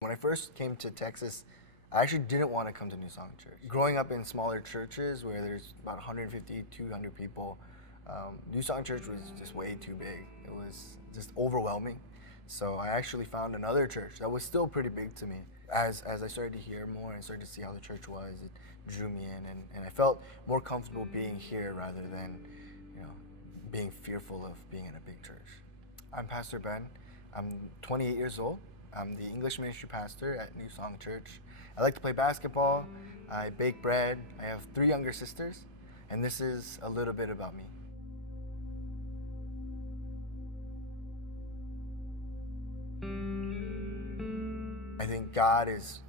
When I first came to Texas, I actually didn't want to come to New Song Church. Growing up in smaller churches where there's about 150, 200 people, New Song Church was just way too big. It was just overwhelming. So I actually found another church that was still pretty big to me. As I started to hear more and started to see how the church was, it drew me in, and I felt more comfortable being here rather than, being fearful of being in a big church. I'm Pastor Ben. I'm 28 years old. I'm the English ministry pastor at New Song Church. I like to play basketball. I bake bread. I have 3 younger sisters, and this is a little bit about me. I think God is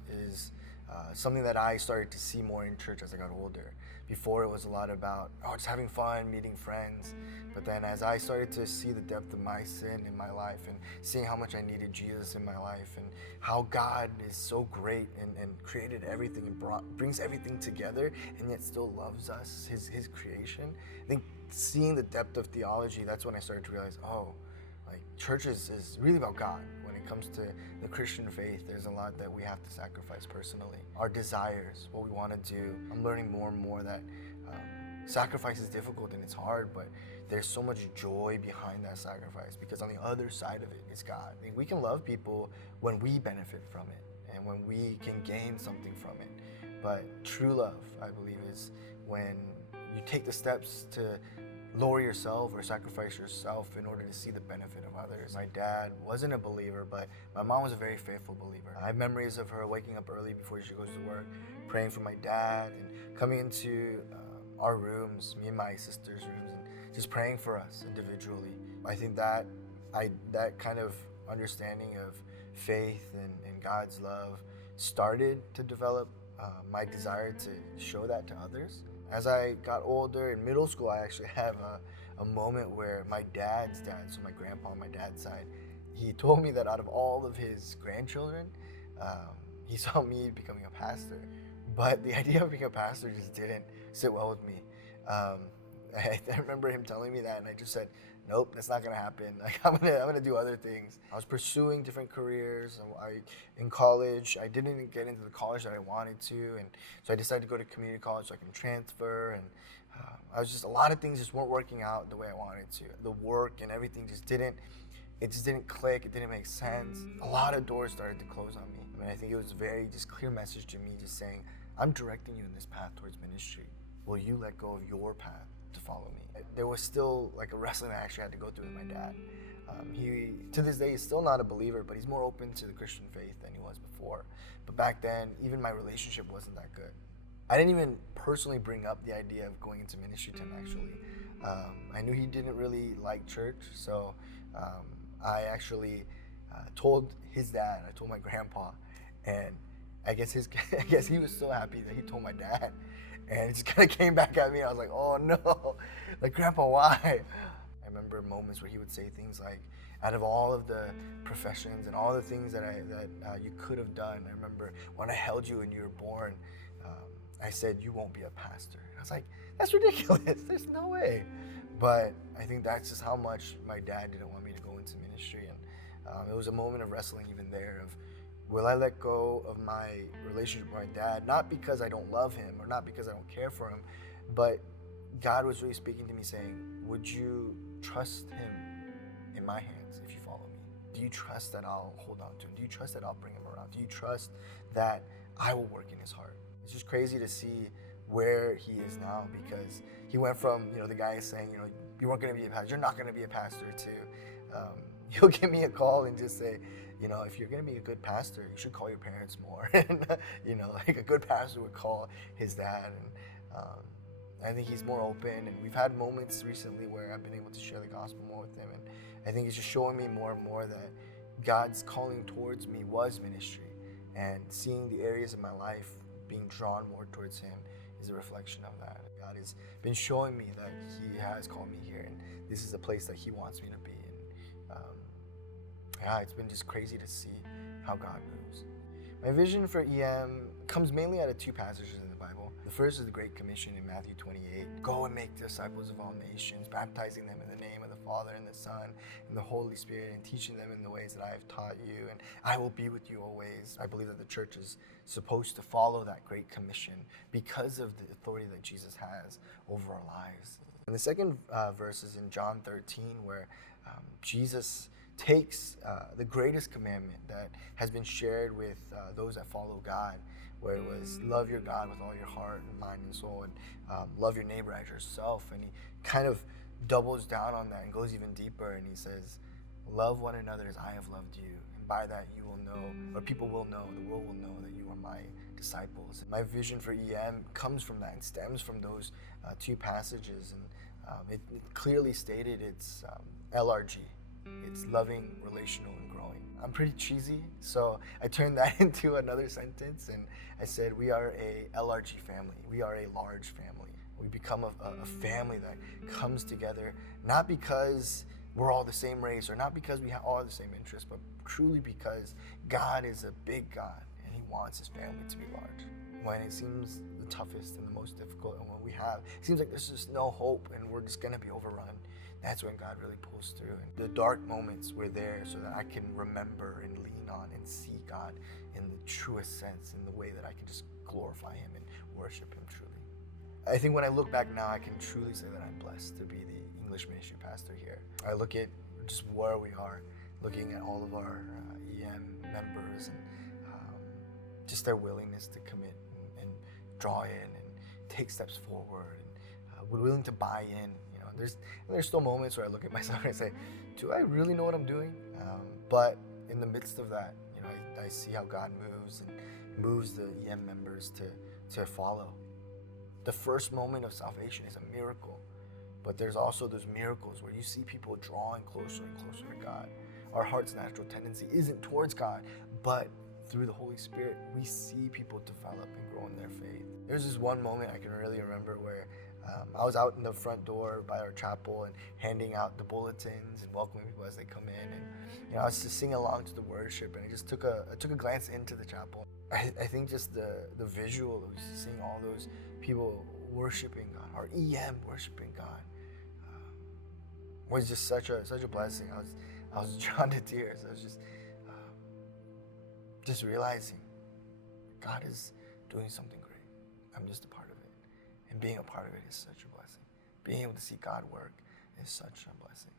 something that I started to see more in church as I got older. Before it was a lot about just having fun, meeting friends. But then as I started to see the depth of my sin in my life and seeing how much I needed Jesus in my life and how God is so great and created everything and brings everything together and yet still loves us, his creation. I think seeing the depth of theology, that's when I started to realize, church is really about God. When it comes to the Christian faith, there's a lot that we have to sacrifice personally. Our desires, what we want to do. I'm learning more and more that sacrifice is difficult and it's hard, but there's so much joy behind that sacrifice because on the other side of it is God. I mean, we can love people when we benefit from it and when we can gain something from it. But true love, I believe, is when you take the steps to lower yourself or sacrifice yourself in order to see the benefit of others. My dad wasn't a believer, but my mom was a very faithful believer. I have memories of her waking up early before she goes to work, praying for my dad, and coming into our rooms, me and my sister's rooms, and just praying for us individually. I think that kind of understanding of faith and God's love started to develop my desire to show that to others. As I got older, in middle school, I actually have a moment where my dad's dad, so my grandpa on my dad's side, he told me that out of all of his grandchildren, he saw me becoming a pastor. But the idea of being a pastor just didn't sit well with me. I remember him telling me that, and I just said, nope, that's not gonna happen. I'm gonna do other things. I was pursuing different careers. In college, I didn't get into the college that I wanted to, and so I decided to go to community college so I can transfer. And a lot of things just weren't working out the way I wanted to. The work and everything just didn't click. It didn't make sense. A lot of doors started to close on me. I mean, I think it was a very just clear message to me, just saying, I'm directing you in this path towards ministry. Will you let go of your path to follow me? There was still like a wrestling I actually had to go through with my dad. He, to this day, is still not a believer, but he's more open to the Christian faith than he was before. But back then, even my relationship wasn't that good. I didn't even personally bring up the idea of going into ministry to him, actually. I knew he didn't really like church, so I actually told his dad, I told my grandpa, and I guess he was so happy that he told my dad. And it just kind of came back at me. I was like, oh no, like, Grandpa, why? I remember moments where he would say things like, out of all of the professions and all the things that you could have done, I remember when I held you and you were born, I said, you won't be a pastor. And I was like, that's ridiculous. There's no way. But I think that's just how much my dad didn't want me to go into ministry. And it was a moment of wrestling even there of, will I let go of my relationship with my dad? Not because I don't love him or not because I don't care for him, but God was really speaking to me saying, would you trust him in my hands if you follow me? Do you trust that I'll hold on to him? Do you trust that I'll bring him around? Do you trust that I will work in his heart? It's just crazy to see where he is now, because he went from, the guy saying, you weren't going to be a pastor, you're not going to be a pastor, to he'll give me a call and just say, if you're going to be a good pastor, you should call your parents more. And, like a good pastor would call his dad. And I think he's more open. And we've had moments recently where I've been able to share the gospel more with him. And I think he's just showing me more and more that God's calling towards me was ministry. And seeing the areas of my life being drawn more towards him is a reflection of that. God has been showing me that he has called me here. And this is a place that he wants me to be. It's been just crazy to see how God moves. My vision for EM comes mainly out of 2 passages in the Bible. The first is the Great Commission in Matthew 28. Go and make disciples of all nations, baptizing them in the name of the Father and the Son and the Holy Spirit, and teaching them in the ways that I have taught you, and I will be with you always. I believe that the church is supposed to follow that great commission because of the authority that Jesus has over our lives. And the second verse is in John 13, where Jesus takes the greatest commandment that has been shared with those that follow God, where it was love your God with all your heart and mind and soul, and love your neighbor as yourself. And he kind of doubles down on that and goes even deeper, and he says, love one another as I have loved you. And by that you will know, or people will know, the world will know that you are my disciples. My vision for EM comes from that and stems from those two passages. And it clearly stated it's LRG. It's loving, relational, and growing. I'm pretty cheesy, so I turned that into another sentence, and I said, we are a LRG family. We are a large family. We become a family that comes together, not because we're all the same race or not because we all have the same interests, but truly because God is a big God, and he wants his family to be large. When it seems the toughest and the most difficult, and when it seems like there's just no hope and we're just gonna be overrun, that's when God really pulls through. And the dark moments were there so that I can remember and lean on and see God in the truest sense, in the way that I can just glorify him and worship him truly. I think when I look back now, I can truly say that I'm blessed to be the English ministry pastor here. I look at just where we are, looking at all of our EM members, and just their willingness to commit and draw in and take steps forward, and we're willing to buy in. There's still moments where I look at myself and I say, do I really know what I'm doing? But in the midst of that, I see how God moves and moves the EM members to follow. The first moment of salvation is a miracle, but there's also those miracles where you see people drawing closer and closer to God. Our heart's natural tendency isn't towards God, but through the Holy Spirit, we see people develop and grow in their faith. There's this one moment I can really remember where I was out in the front door by our chapel and handing out the bulletins and welcoming people as they come in, and I was just singing along to the worship, and I just took a glance into the chapel. I think just the visual of seeing all those people worshiping God, our EM worshiping God, was just such a blessing. I was drawn to tears. I was just realizing God is doing something great. I'm just a part of it. And being a part of it is such a blessing. Being able to see God work is such a blessing.